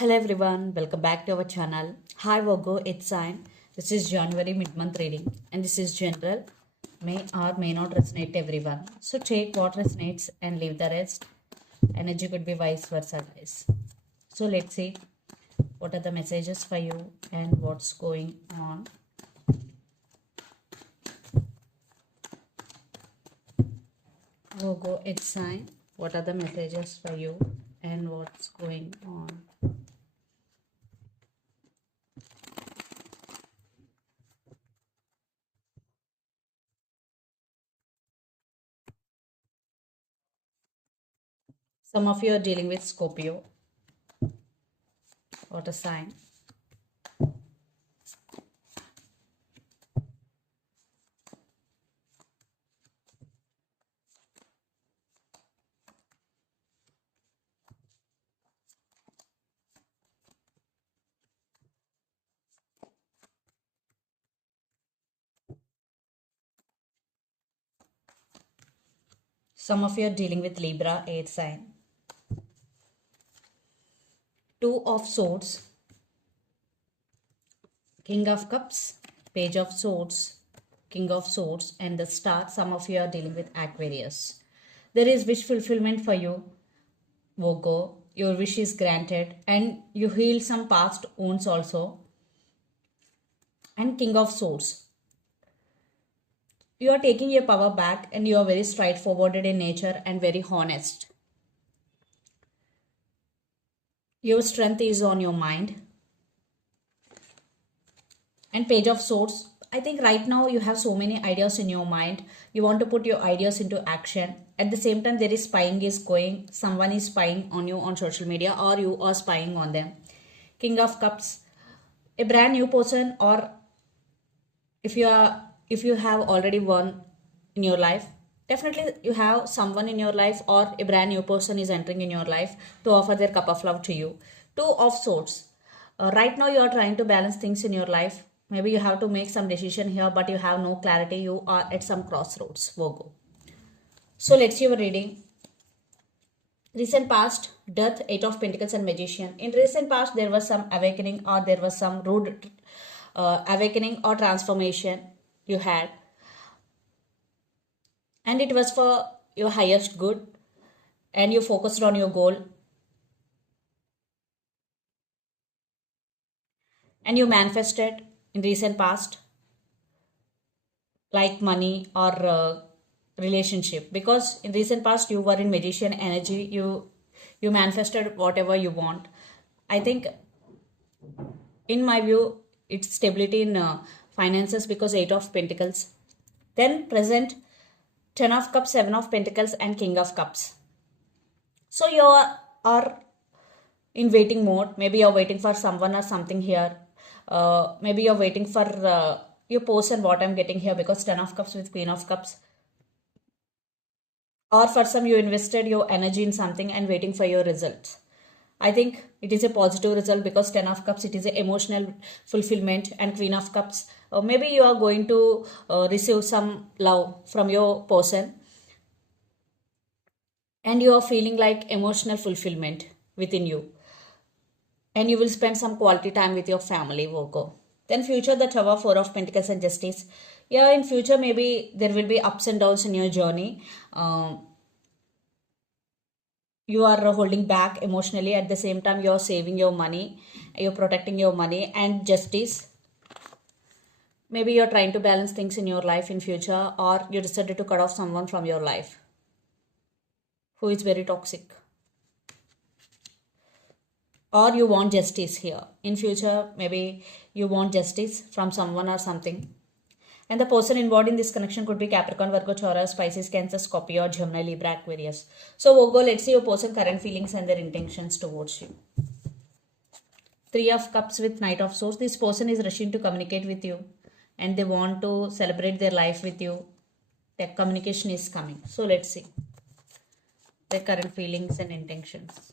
Hello everyone, welcome back to our channel. Hi Virgo, it's sign. This is January mid-month reading and this is general. May or may not resonate everyone. So take what resonates and leave the rest. Energy could be vice versa, guys. So let's see what are the messages for you and what's going on. Virgo, it's sign. What are the messages for you and what's going on? Some of you are dealing with Scorpio. What a sign. Some of you are dealing with Libra, air sign. Two of Swords, King of Cups, Page of Swords, King of Swords, and the Star. Some of you are dealing with Aquarius. There is wish fulfillment for you, Virgo. Your wish is granted, and you heal some past wounds also. And King of Swords. You are taking your power back, and you are very straightforward in nature and very honest. Your strength is on your mind. And Page of Swords, I think right now you have so many ideas in your mind. You want to put your ideas into action. At the same time, there is spying is going. Someone is spying on you on social media or you are spying on them. King of Cups, a brand new person, or if you have already one in your life, definitely you have someone in your life or a brand new person is entering in your life to offer their cup of love to you. Two of Swords. Right now you are trying to balance things in your life. Maybe you have to make some decision here, but you have no clarity. You are at some crossroads, Virgo. So let's see your reading. Recent past, Death, Eight of Pentacles and Magician. In recent past, there was some awakening or there was some rude awakening or transformation you had. And it was for your highest good and you focused on your goal. And you manifested in recent past like money or relationship, because in recent past you were in magician energy. You manifested whatever you want. I think in my view it's stability in finances, because Eight of Pentacles, then present Ten of Cups, Seven of Pentacles and King of Cups. So you are in waiting mode. Maybe you're waiting for someone or something here. Maybe you're waiting for your person, what I'm getting here, because Ten of Cups with Queen of Cups. Or for some, you invested your energy in something and waiting for your results. I think it is a positive result, because Ten of Cups, it is an emotional fulfillment, and Queen of Cups, maybe you are going to receive some love from your person and you are feeling like emotional fulfillment within you, and you will spend some quality time with your family, Virgo. Then future, the Tower, Four of Pentacles and Justice. Yeah, in future maybe there will be ups and downs in your journey. You are holding back emotionally, at the same time you are saving your money, you're protecting your money. And Justice, maybe you're trying to balance things in your life in future, or you decided to cut off someone from your life who is very toxic, or you want justice here in future. Maybe you want justice from someone or something. And the person involved in this connection could be Capricorn, Virgo, Taurus, Pisces, Cancer, Scorpio, Gemini, Libra, Aquarius. So Virgo, let's see your person current feelings and their intentions towards you. Three of Cups with Knight of Swords. This person is rushing to communicate with you and they want to celebrate their life with you. Their communication is coming. So let's see their current feelings and intentions.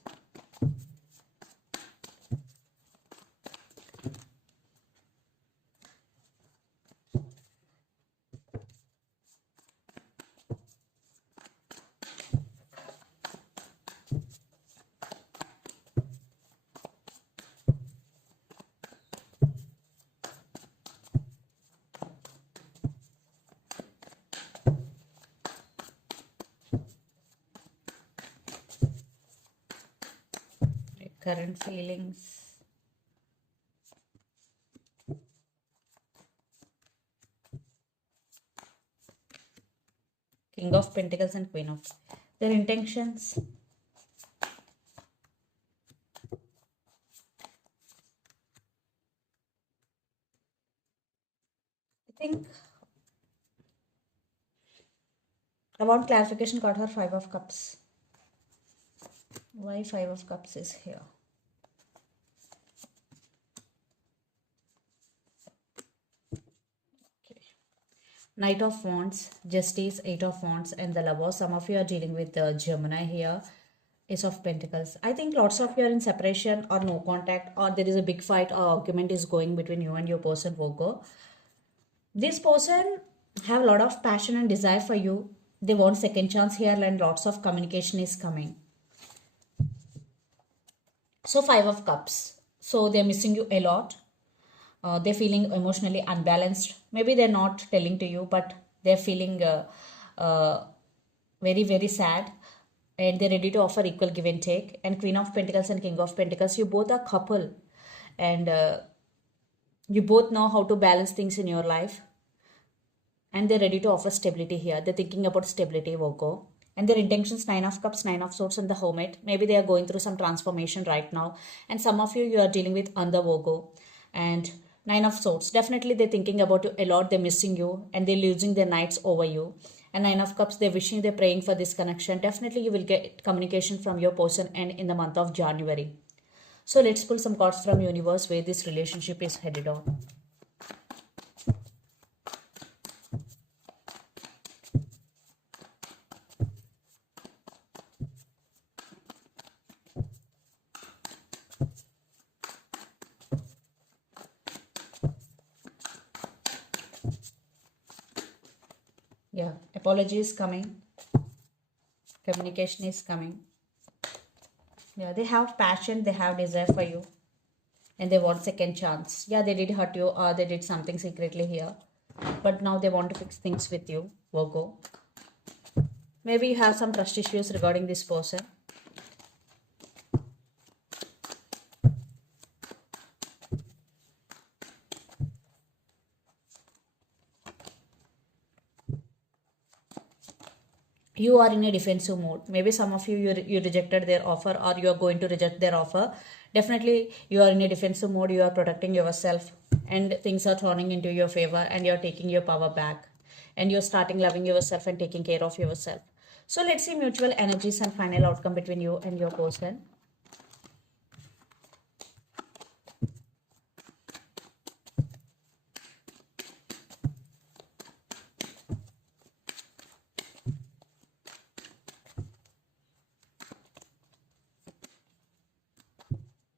current feelings. King of Pentacles and Queen of. Their intentions. I think I want clarification card for Five of Cups. Why Five of Cups is here? Okay. Knight of Wands, Justice, Eight of Wands, and the Lover. Some of you are dealing with the Gemini here. Ace of Pentacles. I think lots of you are in separation or no contact, or there is a big fight or argument is going between you and your person, Virgo. This person have a lot of passion and desire for you. They want second chance here, and lots of communication is coming. So Five of Cups. So they're missing you a lot. They're feeling emotionally unbalanced. Maybe they're not telling to you, but they're feeling very, very sad. And they're ready to offer equal give and take. And Queen of Pentacles and King of Pentacles, you both are couple. And you both know how to balance things in your life. And they're ready to offer stability here. They're thinking about stability, Virgo. And their intentions, Nine of Cups, Nine of Swords, and the Hermit. Maybe they are going through some transformation right now. And some of you are dealing with under Virgo. And Nine of Swords. Definitely they're thinking about you a lot. They're missing you. And they're losing their nights over you. And Nine of Cups, they're wishing, they're praying for this connection. Definitely you will get communication from your person and in the month of January. So let's pull some cards from universe where this relationship is headed on. Yeah, apology is coming. Communication is coming. Yeah, they have passion, they have desire for you. And they want second chance. Yeah, they did hurt you or they did something secretly here. But now they want to fix things with you, Virgo. Maybe you have some trust issues regarding this person. You are in a defensive mode. Maybe some of you rejected their offer or you are going to reject their offer. Definitely you are in a defensive mode. You are protecting yourself and things are turning into your favor and you are taking your power back and you're starting loving yourself and taking care of yourself. So let's see mutual energies and final outcome between you and your person.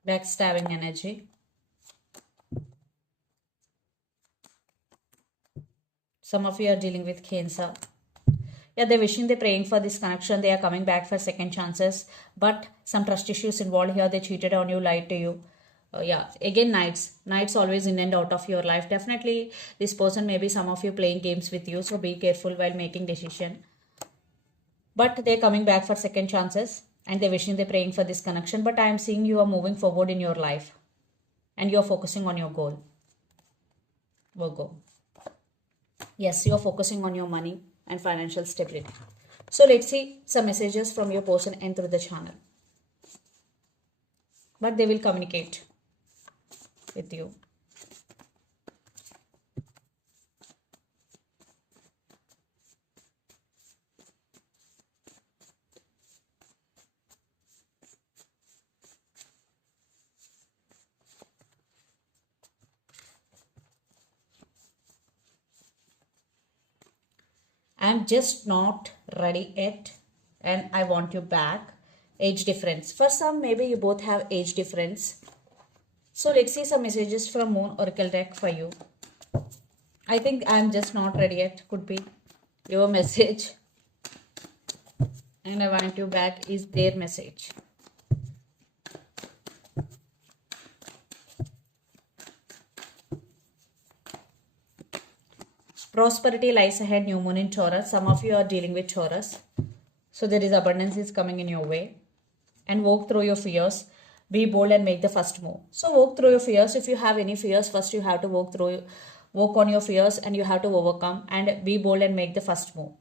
Backstabbing energy. Some of you are dealing with Cancer. Yeah, they're wishing, they're praying for this connection. They are coming back for second chances. But some trust issues involved here. They cheated on you, lied to you. Yeah, again, Knights always in and out of your life. Definitely, this person may be some of you playing games with you. So be careful while making decision. But they're coming back for second chances. And they're wishing, they're praying for this connection. But I am seeing you are moving forward in your life. And you're focusing on your goal. Virgo. Yes, you're focusing on your money and financial stability. So let's see some messages from your person and through the channel. But they will communicate with you. I'm just not ready yet and I want you back. Age difference. For some, maybe you both have age difference. So let's see some messages from Moon Oracle deck for you. I think I'm just not ready yet. Could be your message. And I want you back is their message. Prosperity lies ahead, new moon in Taurus. Some of you are dealing with Taurus. So there is abundance is coming in your way. And walk through your fears. be bold and make the first move. So walk through your fears. If you have any fears, first you have to work on your fears, and you have to overcome and be bold and make the first move.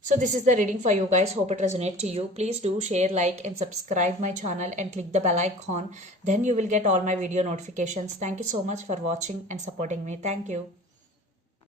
So this is the reading for you guys. Hope it resonates to you. Please do share, like and subscribe my channel and click the bell icon. Then you will get all my video notifications. Thank you so much for watching and supporting me. Thank you.